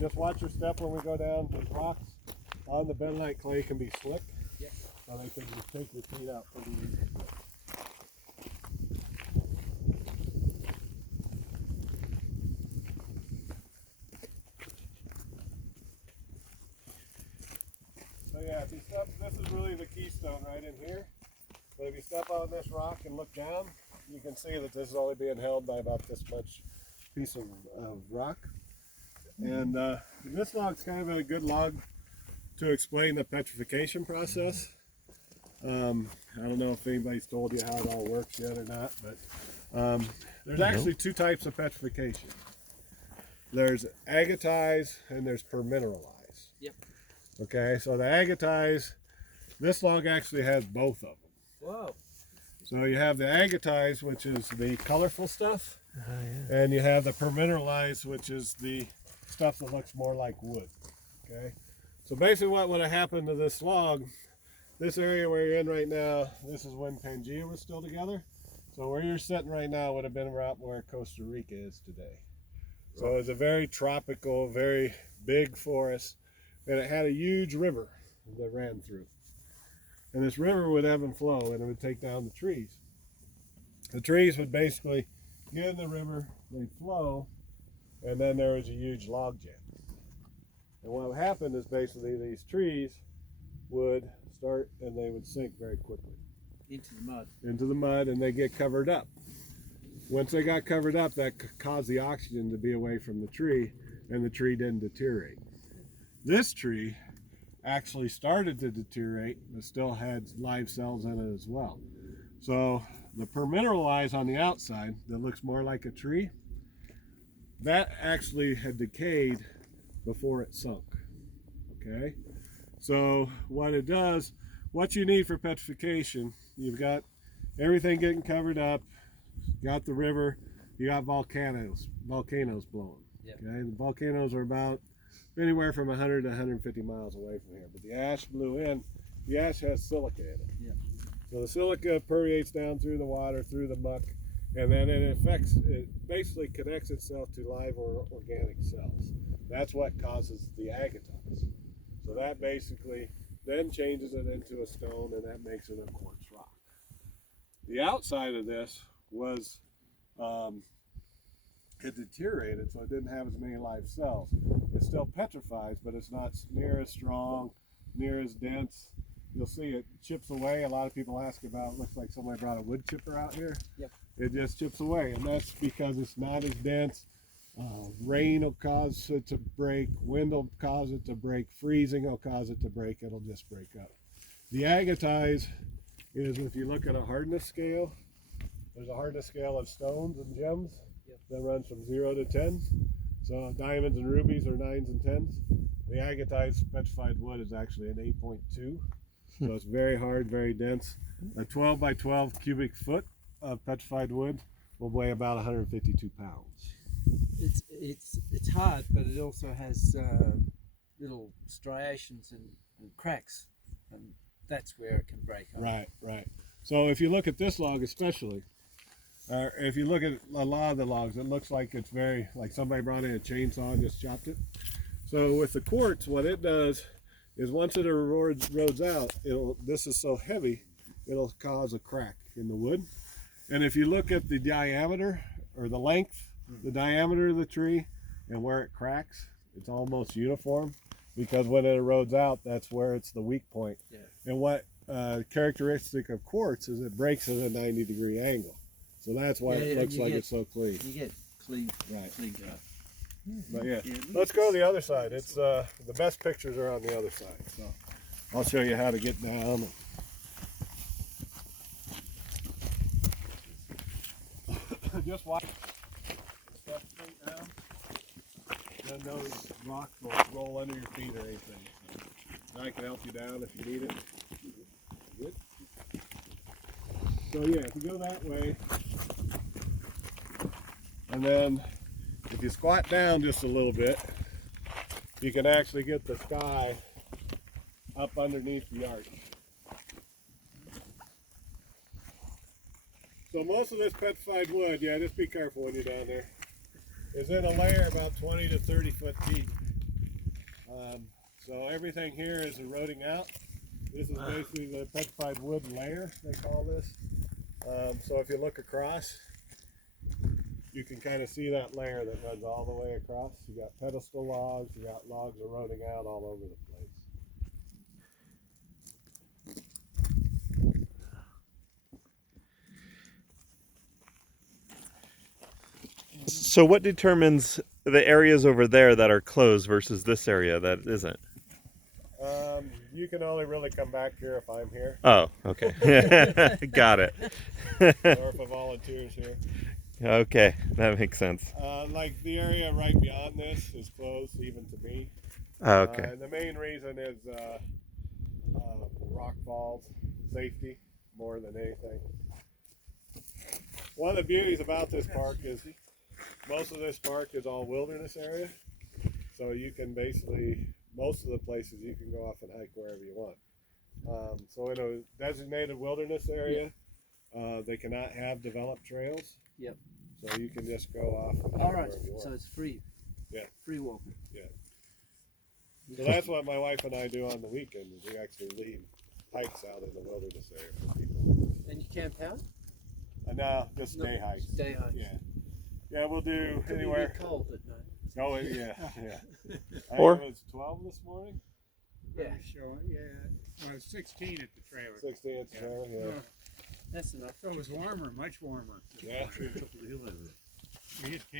Just watch your step when we go down. The rocks on the bentonite clay can be slick, so they can just take your feet out pretty easily. So yeah, if you step, this is really the keystone right in here. So if you step on this rock and look down, you can see that this is only being held by about this much piece of rock. And this log's kind of a good log to explain the petrification process. I don't know if anybody's told you how it all works yet or not, but there's actually two types of petrification. There's agatize and there's permineralize. Yep. Okay, so the agatize, this log actually has both of them. Whoa. So you have the agatize, which is the colorful stuff, and you have the permineralize, which is the stuff that looks more like wood. Okay, so basically what would have happened to this log, this area where you're in right now, this is when Pangea was still together. So where you're sitting right now would have been about where Costa Rica is today. So it's a very tropical, very big forest, and it had a huge river that ran through. And this river would ebb and flow, and it would take down the trees. The trees would basically get in the river, they'd flow, and then there was a huge log jam. And what happened is basically these trees would start and they would sink very quickly. Into the mud. Into the mud, and they get covered up. Once they got covered up, that caused the oxygen to be away from the tree, and the tree didn't deteriorate. This tree actually started to deteriorate, but still had live cells in it as well. So the permineralize on the outside that looks more like a tree, that actually had decayed before it sunk. Okay, so what it does, what you need for petrification, you've got everything getting covered up, got the river, you got volcanoes blowing. Yep. Okay, the volcanoes are about anywhere from 100 to 150 miles away from here, but the ash blew in. The ash has silica in it. Yeah. So the silica permeates down through the water, through the muck, and then it basically connects itself to live or organic cells. That's what causes the agatize. So that basically then changes it into a stone, and that makes it a quartz rock. The outside of this was it deteriorated, so it didn't have as many live cells. It still petrifies, but it's not near as strong, near as dense. You'll see it chips away. A lot of people ask about, it looks like somebody brought a wood chipper out here. Yep. It just chips away, and that's because it's not as dense. Rain will cause it to break, wind will cause it to break, freezing will cause it to break, it'll just break up. The agatize is, if you look at a hardness scale, there's a hardness scale of stones and gems. That runs from 0 to 10. So diamonds and rubies are 9s and 10s. The agatized petrified wood is actually an 8.2. So it's very hard, very dense. A 12 by 12 cubic foot of petrified wood will weigh about 152 pounds. It's hard, but it also has little striations and cracks, and that's where it can break up. Right, right. So if you look at this log especially, if you look at a lot of the logs, it looks like it's very, like somebody brought in a chainsaw and just chopped it. So with the quartz, what it does is once it erodes out, this is so heavy, it'll cause a crack in the wood. And if you look at the diameter, or the length, the diameter of the tree, and where it cracks, it's almost uniform, because when it erodes out, that's where it's the weak point. Yeah. And what characteristic of quartz is it breaks at a 90-degree angle. So that's why it looks like it's so clean. You get cleaned up. But yeah, let's go to the other side. It's the best pictures are on the other side. So I'll show you how to get down. Just watch. Step straight down. Then those rocks will roll under your feet or anything. So I can help you down if you need it. Good. So yeah, if you go that way, and then if you squat down just a little bit, you can actually get the sky up underneath the arch. So most of this petrified wood, yeah, just be careful when you're down there, is in a layer about 20 to 30 foot deep. So everything here is eroding out. This is basically the petrified wood layer, they call this. So if you look across, you can kind of see that layer that runs all the way across. You got pedestal logs, you got logs eroding out all over the place. So what determines the areas over there that are closed versus this area that isn't? You can only really come back here if I'm here. Oh, okay. Got it. Or if a volunteer's here. Okay, that makes sense. Like the area right beyond this is closed even to me. Oh, okay. And the main reason is rock falls, safety, more than anything. One of the beauties about this park is most of this park is all wilderness area. So you can basically, most of the places you can go off and hike wherever you want. So in a designated wilderness area, they cannot have developed trails. Yep. So you can just go off and hike All right. wherever you want. So it's free. Yeah. Free walking. Yeah. So that's what my wife and I do on the weekend. Is we actually lead hikes out in the wilderness area for people. And you camp out? No, just day hikes. Day hikes. Yeah. Yeah, we'll do Could anywhere. be a bit cold at night. Oh, yeah, yeah. I Or- think it was 12 this morning. Yeah. Showing, yeah. Well, 16 at the trailer. 16 at the trailer, yeah. That's enough. So it was warmer, much warmer. Yeah. We just